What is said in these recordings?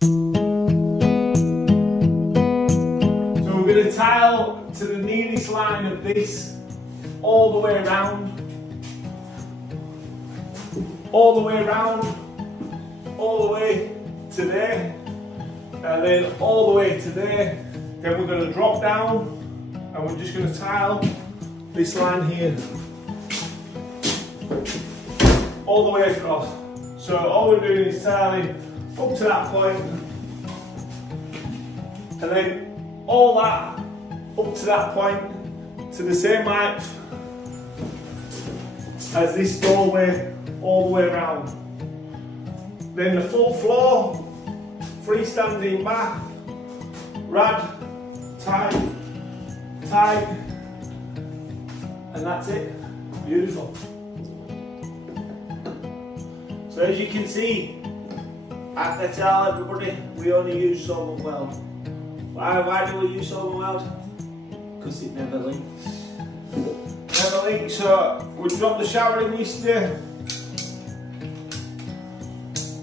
So we're going to tile to the nearest line of this all the way around. All the way around, all the way to there, and then all the way to there. Then we're going to drop down and we're just going to tile this line here all the way across. So all we're doing is tiling up to that point, and then all that up to that point to the same height as this doorway all the way around. Then the full floor, freestanding bath, rad, tight, tight, and that's it. Beautiful. So as you can see, I have to tell everybody we only use solvent weld. Why do we use solvent weld? Because it never leaks. Never leaks. So we dropped the shower in yesterday.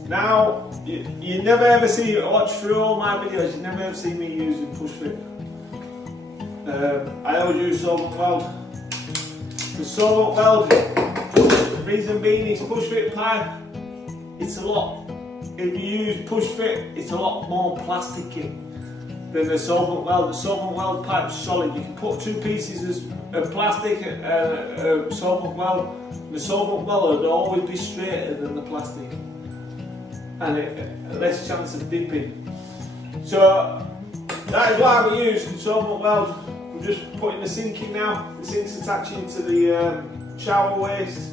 Now, you never ever see, watch through all my videos, you never ever see me using push fit. I always use solvent weld. The solvent weld, the reason being is push fit pipe, it's a lot. If you use push fit, it's a lot more plasticky than the solvent weld. The solvent weld pipe's solid. You can put two pieces of plastic and solvent weld. The solvent weld would always be straighter than the plastic, and less chance of dipping. So that is why we use solvent weld. We're just putting the sink in now. The sink's attaching to the shower waste.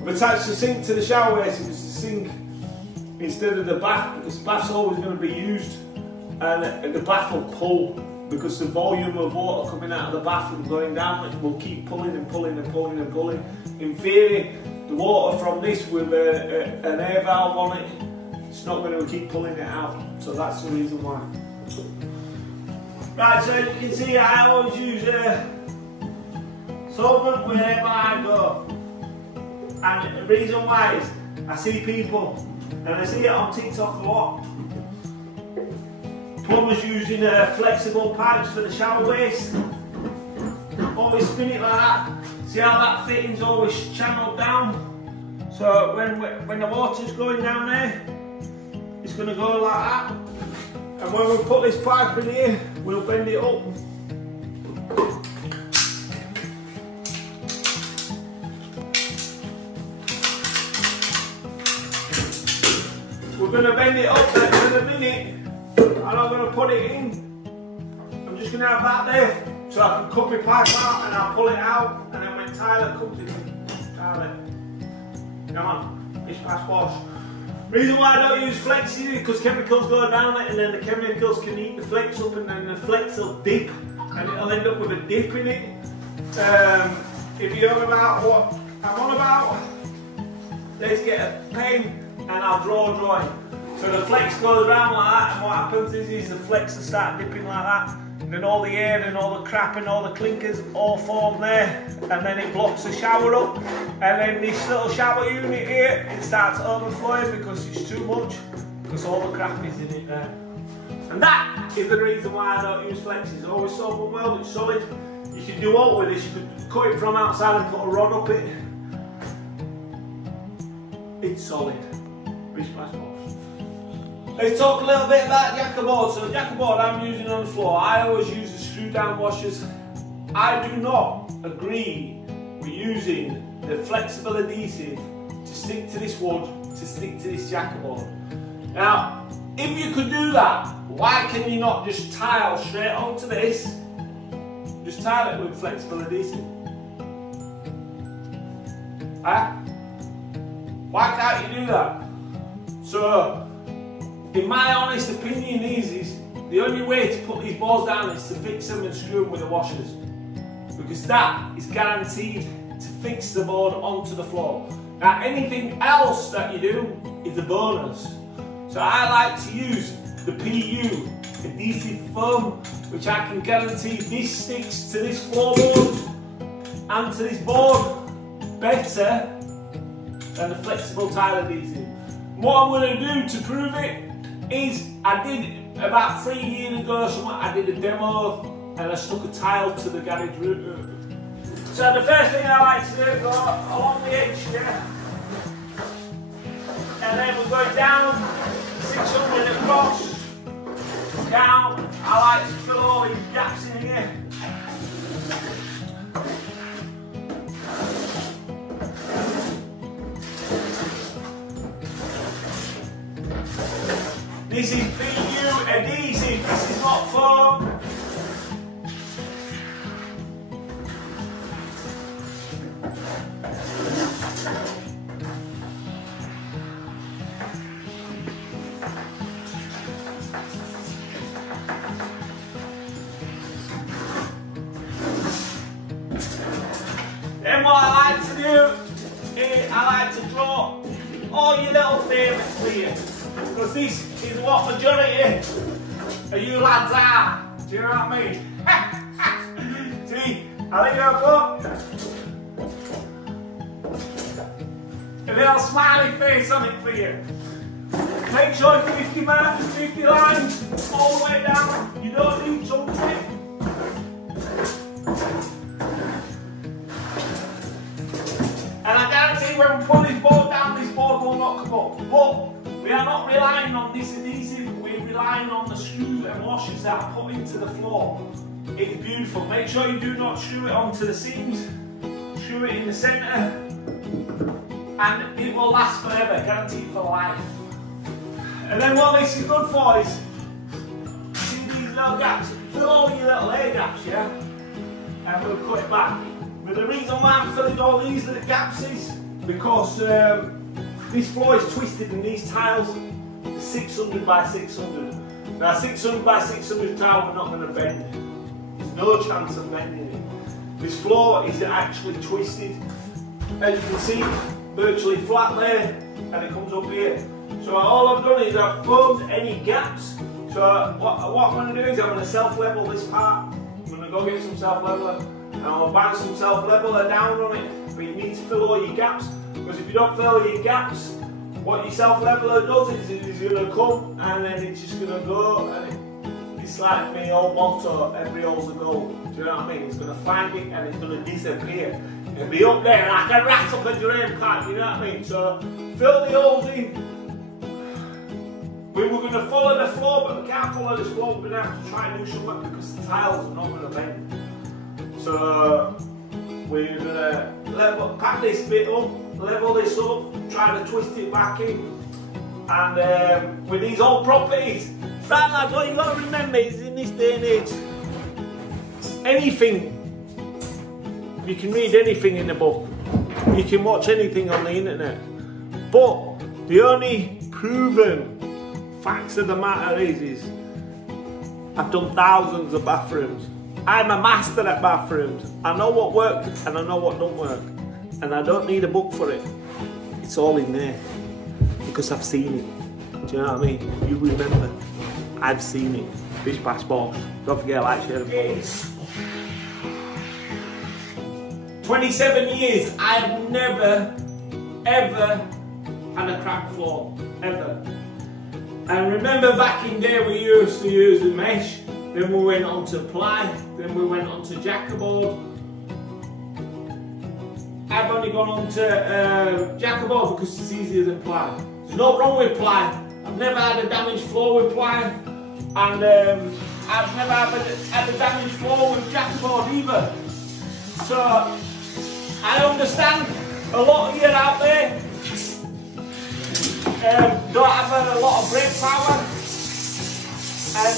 We've attached the sink to the shower waste because the sink instead of the bath, because the bath's always going to be used, and the bath will pull because the volume of water coming out of the bath and going down it will keep pulling and pulling and pulling and pulling. In theory, the water from this with an air valve on it, it's not going to keep pulling it out, so that's the reason why. Right, so as you can see, I always use solvent wherever I go, and the reason why is I see people, and I see it on TikTok a lot, plumbers using flexible pipes for the shower waste, always spin it like that. See how that fitting's always channeled down, so when the water's going down there, it's going to go like that, and when we put this pipe in here, we'll bend it up. We're going to bend it up in a minute, and I'm going to put it in. I'm just going to have that there, so I can cut my pipe out and I'll pull it out, and then when Tyler comes in, Tyler, come on, it's past wash. Reason why I don't use flex is because chemicals go down it, and then the chemicals can eat the flex up, and then the flex will dip, and it'll end up with a dip in it. If you know about what I'm on about, let's get a pen and I'll draw a drawing. So the flex goes around like that, and what happens is the flex will start dipping like that, and then all the air and all the crap and all the clinkers all form there, and then it blocks the shower up, and then this little shower unit here, it starts overflowing because it's too much, because all the crap is in it there. And that is the reason why I don't use flex. It's always solvent weld, it's solid. You can do all with this, you could cut it from outside and put a rod up it. It's solid. Let's talk a little bit about jackerboard. So jackerboard I'm using on the floor. I always use the screw down washers. I do not agree with using the flexible adhesive to stick to this wood, to stick to this jackerboard. Now, if you could do that, why can you not just tile straight onto this? Just tile it with flexible adhesive. Huh? Why can't you do that? So, in my honest opinion is the only way to put these boards down is to fix them and screw them with the washers, because that is guaranteed to fix the board onto the floor. Now anything else that you do is a bonus. So I like to use the PU adhesive foam, which I can guarantee this sticks to this floorboard and to this board better than the flexible tile adhesive. What I'm going to do to prove it is I did about 3 years ago, I did a demo and I stuck a tile to the garage roof. So the first thing I like to do is go along the edge here, and then we're going down 600 across, down. I like to fill all these gaps in here. This is PU adhesive, this is not foam. Then what I like to do is I like to draw all your little favourites for you, because this is what majority of you lads are. Do you know what I mean? See, I think I'll put a little smiley face on it for you. Make sure 50 marks, 50 lines all the way down. You don't need chunks in it. And I guarantee when we pull this board down, this board will not come up. But we are not relying on this adhesive, we're relying on the screws and washers that are put into the floor. It's beautiful. Make sure you do not screw it onto the seams, screw it in the centre, and it will last forever, guaranteed for life. And then what this is good for is, see these little gaps, fill all your little air gaps, yeah? And we'll cut it back. But the reason why I'm filling all these little gaps is because this floor is twisted and these tiles are 600 by 600. Now 600 by 600 tile we're not going to bend. There's no chance of bending it. This floor is actually twisted. As you can see, virtually flat there, and it comes up here. So all I've done is I've foamed any gaps. So what I'm going to do is I'm going to self-level this part. I'm going to go get some self-leveler. And I'll bounce some self-leveler down on it, but you need to fill all your gaps, because if you don't fill your gaps, what your self-leveler does is it's going to come and then it's just going to go, and it's like my old motto, every hole's a goal. Do you know what I mean? It's going to find it and it's going to disappear. It'll be up there like a rat up a drain pipe, you know what I mean? So fill the holes in. We were going to follow the floor, but we can't follow this floor. We're going to have to try and do something because the tiles are not going to bend. So we're going to pack this bit up, level this up, try to twist it back in. And with these old properties, right lads, what you've got to remember is in this day and age, anything, you can read anything in a book, you can watch anything on the internet, but the only proven facts of the matter is I've done thousands of bathrooms. I'm a master at bathrooms. I know what works and I know what don't work. And I don't need a book for it. It's all in there. Because I've seen it. Do you know what I mean? You remember. I've seen it. Bish Bash Bosh. Don't forget, like, share and follow. 27 years, I have never, ever had a cracked floor. Ever. And remember back in there we used to use the mesh. Then we went on to ply, then we went on to jackerboard. I've only gone on to jackerboard because it's easier than ply. There's no wrong with ply. I've never had a damaged floor with ply, and I've never had a damaged floor with jackerboard either. So I understand a lot of you out there don't have a lot of brake power, and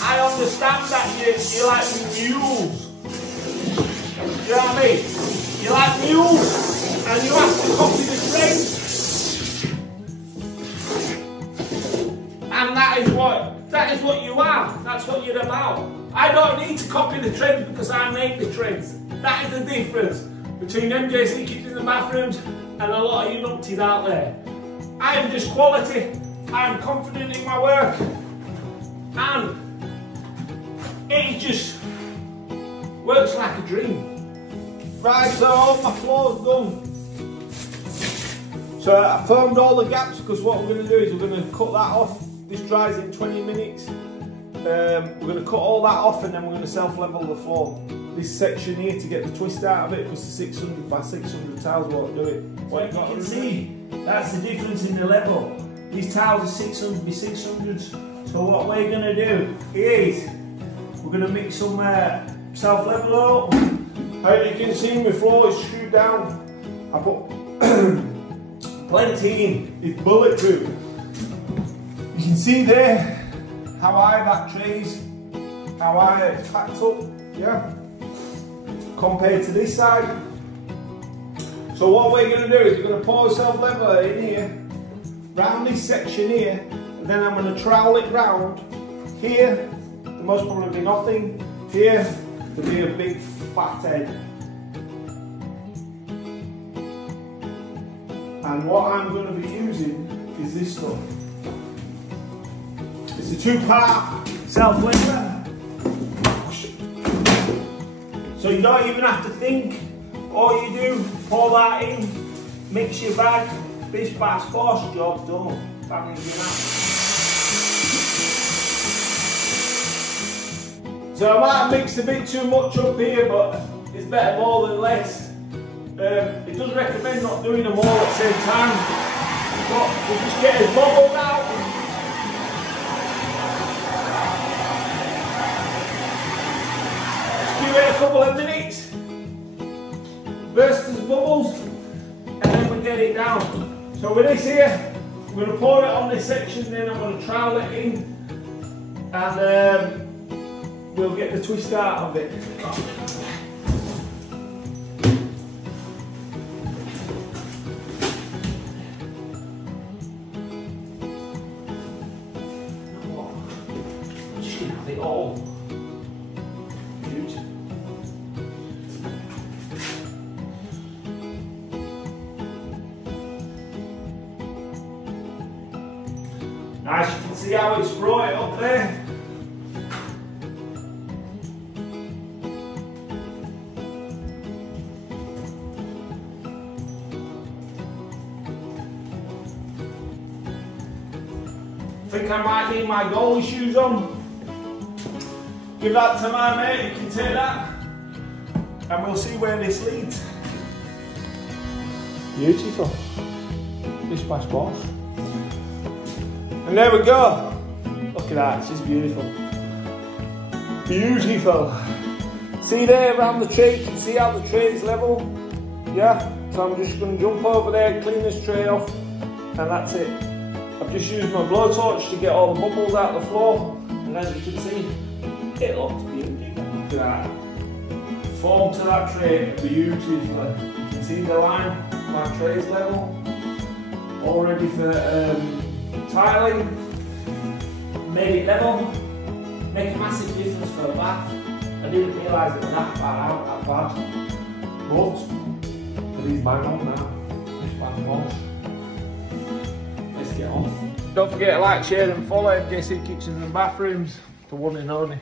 I understand that you like mules. You know what I mean? You like mules and you have to copy the trends. And that is what you are. That's what you're about. I don't need to copy the trends because I make the trends. That is the difference between MJC Kitchens and Bathrooms and a lot of you numpties out there. I am just quality. I am confident in my work. And it just works like a dream. Right, so all my floor's done. So I formed all the gaps because what we're going to do is we're going to cut that off. This dries in 20 minutes. We're going to cut all that off and then we're going to self-level the floor. This section here to get the twist out of it because the 600 by 600 tiles won't do it. What you can see, that's the difference in the level. These tiles are 600 by 600s. So what we're going to do is we're going to mix some self-level up. As you can see, my floor is screwed down. I put plenty in. It's bulletproof. You can see there how high that tray is, how high it's packed up, yeah, compared to this side. So what we're going to do is we're going to pour the self-leveler in here, round this section here, and then I'm going to trowel it round. Here, there most probably be nothing. Here, there'll be a big fat head. And what I'm going to be using is this stuff. It's a 2-part self-leveler. So you don't even have to think. All you do, pour that in, mix your bag, bish bash bosh, job done. Bang in your mouth. So I might have mixed a bit too much up here, but it's better more than less. It does recommend not doing them all at the same time. But we'll just get it bubbled out. Give it a couple of minutes, burst the bubbles, and then we get it down. So with this here, we're going to pour it on this section, then I'm going to trowel it in, and we'll get the twist out of it. Just gonna have it all. Nice, you can see how it's brought it up there. I think I might need my goalie shoes on. Give that to my mate, you can take that. And we'll see where this leads. Beautiful. Bish bash bosh. And there we go. Look at that, it's just beautiful. Beautiful. See there around the tray, you can see how the tray is level. Yeah, so I'm just going to jump over there, clean this tray off, and that's it. I've just used my blowtorch to get all the bubbles out of the floor, and as you can see, it looks beautiful. Look at that. Form to that tray beautifully. You can see the line, my tray's level, all ready for tiling, made it level, make a massive difference for the bath. I didn't realise it was that far out, that bad. But, these bang on now. This bang on. Let's get on. Don't forget to like, share and follow MJC Kitchens and Bathrooms, the one and only.